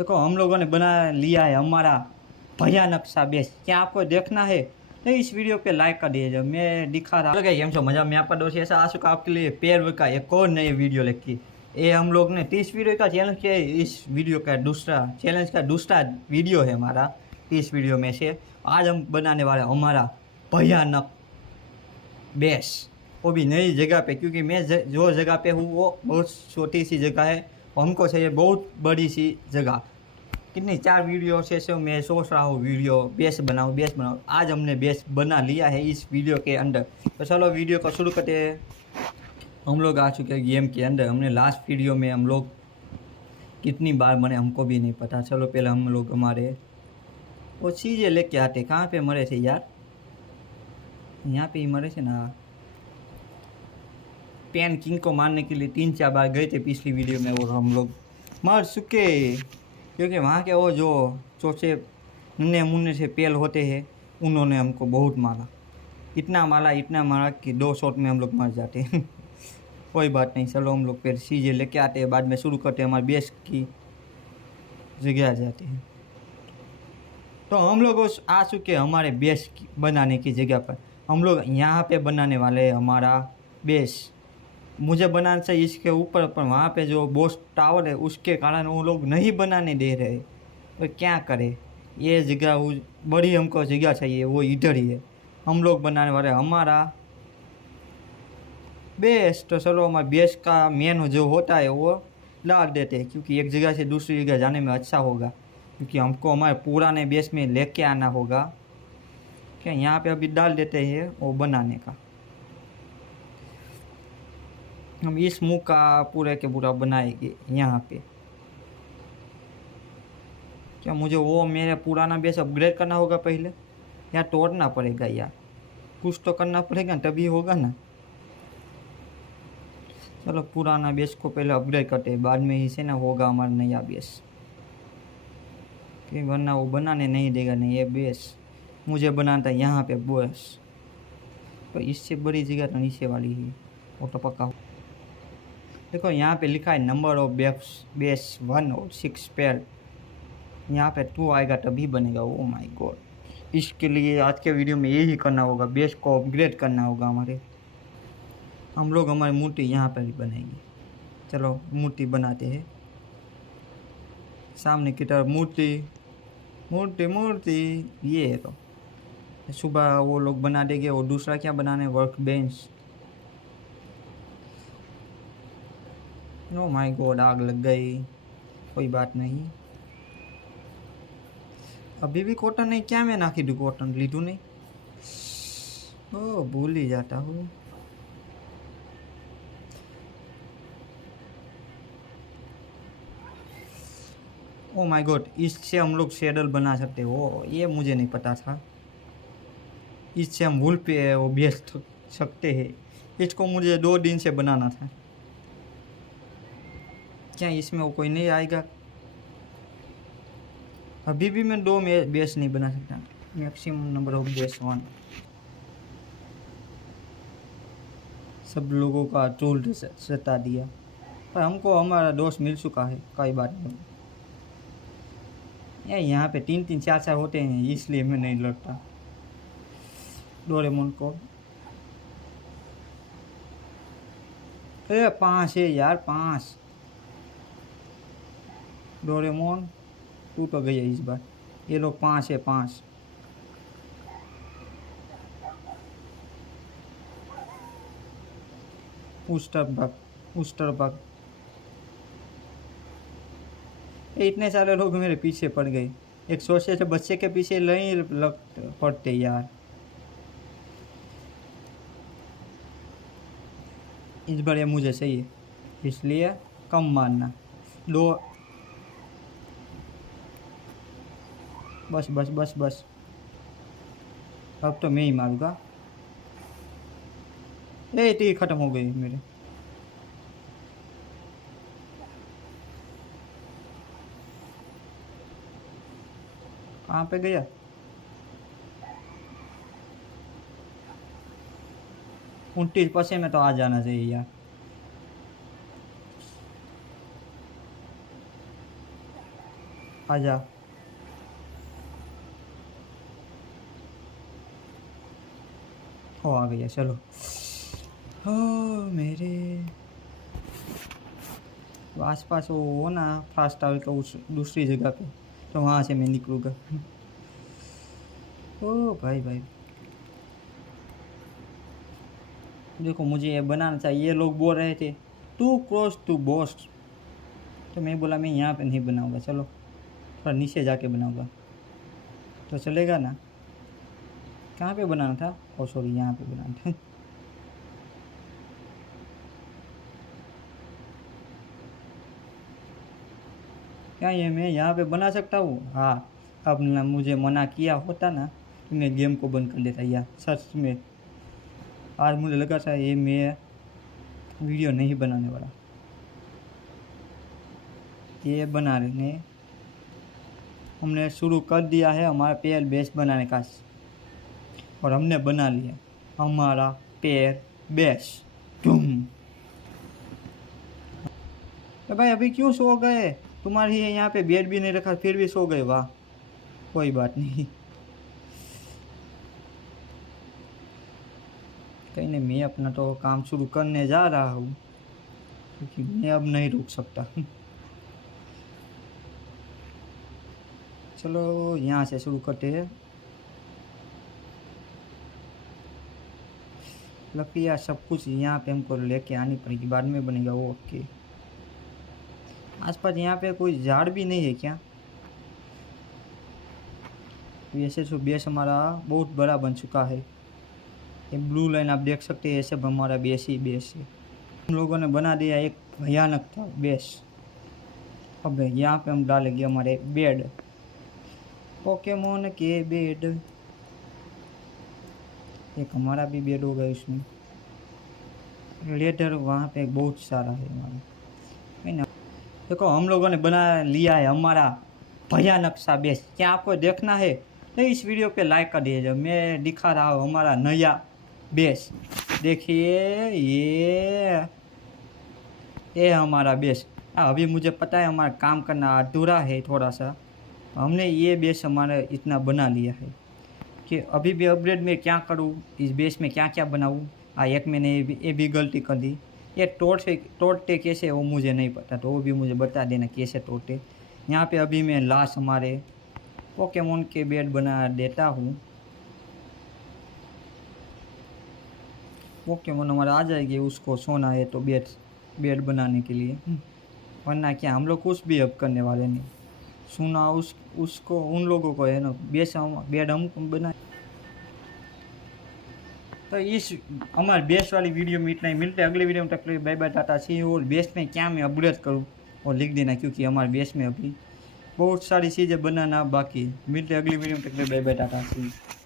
देखो हम लोगों ने बना लिया है हमारा भयानक सा बेस। क्या आपको देखना है तो इस वीडियो पे लाइक कर दीजिए। मैं दिखा रहा हूँ गेम शो मजा में आपका दोस्त ऐसा आ चुका आपके लिए पेड़ का एक और नई वीडियो लेके। ये हम लोग ने 30 वीडियो का चैलेंज किया है। इस वीडियो का दूसरा चैलेंज का दूसरा वीडियो है हमारा 30 वीडियो में से। आज हम बनाने वाले हमारा भयानक बेस, वो भी नई जगह पे, क्योंकि मैं जो जगह पे हूँ वो बहुत छोटी सी जगह है। हमको चाहिए बहुत बड़ी सी जगह। कितनी 4 वीडियो से मैं सोच रहा हूँ वीडियो बेस बनाऊँ बेस बनाऊँ। आज हमने बेस बना लिया है इस वीडियो के अंदर। तो चलो वीडियो को शुरू करते हैं। हम लोग आ चुके हैं गेम के अंदर। हमने लास्ट वीडियो में हम लोग कितनी बार बने हमको भी नहीं पता। चलो पहले हम लोग हमारे वो चीज़ें लेके आते। कहाँ पे मरे थे यार? यहाँ पे ही मरे थे ना। पेन किंग को मारने के लिए 3-4 बार गए थे पिछली वीडियो में और हम लोग मर चुके, क्योंकि वहाँ के वो जो चोचे नन्हे मुन्ने से पेल होते हैं उन्होंने हमको बहुत मारा। इतना मारा कि 2 शॉट में हम लोग मर जाते हैं। कोई बात नहीं, चलो हम लोग फिर चीज़ें लेके आते हैं, बाद में शुरू करते हैं। हमारे बेस की जगह आ जाते हैं। तो हम लोग आ चुके हैं हमारे बेस बनाने की जगह पर। हम लोग यहाँ पे बनाने वाले हैं हमारा बेस। मुझे बनाना चाहिए इसके ऊपर, पर वहाँ पे जो बॉस टावर है उसके कारण वो लोग नहीं बनाने दे रहे। तो क्या करें, ये जगह बड़ी हमको जगह चाहिए, वो इधर ही है। हम लोग बनाने वाले हमारा बेस। तो चलो हमारे बेस का मेन जो होता है वो डाल देते हैं, क्योंकि एक जगह से दूसरी जगह जाने में अच्छा होगा। क्योंकि हमको हमारे पुराने बेस में लेके आना होगा। क्या यहाँ पे अभी डाल देते हैं वो बनाने का। हम इस मुँह का पूरे के पूरा बनाएंगे यहाँ पे। क्या मुझे वो मेरा पुराना बेस अपग्रेड करना होगा पहले, या तोड़ना पड़ेगा यार? कुछ तो करना पड़ेगा तभी होगा ना। चलो पुराना बेस को पहले अपग्रेड करते हैं, बाद में ही से ना होगा हमारा नया बेस। कि वरना वो बनाने नहीं देगा। नहीं, ये बेस मुझे बनाना था यहाँ पे बस। तो इससे बड़ी जगह तो नीचे वाली ही वो तो पक्का हो। देखो यहाँ पे लिखा है नंबर ऑफ बेस 1 और 6 पेयर। यहाँ पे 2 आएगा तभी बनेगा। ओ माय गॉड, इसके लिए आज के वीडियो में यही करना होगा, बेस को अपग्रेड करना होगा हमारे। हम लोग हमारी मूर्ति यहाँ पर ही बनाएंगे। चलो मूर्ति बनाते हैं। सामने की तरफ मूर्ति मूर्ति मूर्ति ये है। तो सुबह वो लोग बना देंगे। और दूसरा क्या बनाने, work bench. No my god, आग लग गई। कोई बात नहीं, अभी भी कॉटन नहीं। क्या मैं नाखी दूँ कॉटन? लीधू नहीं। ओ भूल ही जाता हूँ। ओ माय गॉड, इससे हम लोग शेडल बना सकते हो, ये मुझे नहीं पता था। इससे हम वुल पे वो बेच सकते हैं। इसको मुझे 2 दिन से बनाना था। क्या इसमें वो कोई नहीं आएगा? अभी भी मैं 2 में बेस नहीं बना सकता। Maximum number of base 1। सब लोगों का टूल सता दिया, पर हमको हमारा दोस्त मिल चुका है। कोई बात नहीं। यहाँ पे 3-3 4-4 होते हैं, इसलिए मैं नहीं लड़ता डोरेमोन को। 5 है यार, 5। डोरेमोन तू तो गई है इस बार। ये लोग 5 है, 5। उस्टर बग। इतने सारे लोग मेरे पीछे पड़ गए। एक छोटे से बच्चे के पीछे नहीं लग पड़ते यार। इस बार ये मुझे चाहिए, इसलिए कम मारना। 2 बस बस बस बस। अब तो मैं ही मारूंगा। तीर खत्म हो गई मेरे। कहाँ पे गया? 29% में तो आ जाना चाहिए यार। आजा। हो आ गया, चलो। हो मेरे आसपास वो हो ना फास्ट ट्रैवल का उस दूसरी जगह पे, तो वहाँ से मैं निकलूँगा। ओ भाई भाई, देखो मुझे ये बनाना चाहिए। ये लोग बोल रहे थे टू क्लोज टू बॉस, तो मैं बोला मैं यहाँ पे नहीं बनाऊँगा, चलो थोड़ा नीचे जाके बनाऊँगा तो चलेगा ना। कहाँ पे बनाना था? ओ सॉरी, यहाँ पे बनाना था। क्या ये मैं यहाँ पे बना सकता हूँ? हाँ, अब ना मुझे मना किया होता ना तो मैं गेम को बंद कर देता यार, सच में। आज मुझे लगा था ये मैं वीडियो नहीं बनाने वाला। ये बनाने हमने शुरू कर दिया है हमारा पेयर बेस बनाने का, और हमने बना लिया हमारा पेयर बेस। तुम तो भाई अभी क्यों सो गए? तुम्हारे यहाँ पे बेड भी नहीं रखा फिर भी सो गए, वाह। कोई बात नहीं, कहीं नहीं, मैं अपना तो काम शुरू करने जा रहा हूँ क्योंकि मैं अब नहीं रुक सकता। चलो यहाँ से शुरू करते हैं। लकड़ियाँ सब कुछ यहाँ पे हमको लेके आनी पड़ेगी, बाद में बनेगा वो। ओके, आसपास यहाँ पे कोई झाड़ भी नहीं है क्या? वैसे तो बेस हमारा बहुत बड़ा बन चुका है। ये ब्लू लाइन आप देख सकते हैं, ये सब हमारा बेस ही बेस है। हम लोगों ने बना दिया एक भयानक था बेस। अब यहाँ पे हम डालेंगे हमारे बेड, पोकेमोन के बेड। एक हमारा भी बेड होगा इसमें। लेटर वहाँ पे बहुत सारा है हमारा, है ना। देखो हम लोगों ने बना लिया है हमारा भयानक सा बेस। क्या आपको देखना है तो इस वीडियो पे लाइक कर दीजिए। मैं दिखा रहा हूँ हमारा नया बेस, देखिए ये हमारा बेस। अभी मुझे पता है हमारा काम करना अधूरा है थोड़ा सा, हमने ये बेस हमारा इतना बना लिया है कि अभी भी अपग्रेड में क्या करूँ, इस बेस में क्या क्या बनाऊँ। एक मैंने ये भी गलती कर दी। ये तोड़ते कैसे वो मुझे नहीं पता, तो वो भी मुझे बता देना कैसे तोड़ते। यहाँ पे अभी मैं लास्ट हमारे पोकेमोन के बेड बना देता हूँ। पोकेमोन हमारा आ जाएगी, उसको सोना है तो बेड बनाने के लिए, वरना क्या हम लोग कुछ भी अब करने वाले नहीं। सुना उसको उन लोगों को है ना, बेड हम बना। तो इस हमारे बेस वाली वीडियो में इतना ही, मिलते हैं अगले वीडियो में। तक के लिए bye bye, tata see you. और बेस में क्या मैं अपग्रेड करूँ और लिख देना, क्योंकि हमारे बेस में अभी बहुत सारी चीज़ें बनाना बाकी। मिलते हैं अगली वीडियो में। तक के लिए bye bye, tata see you.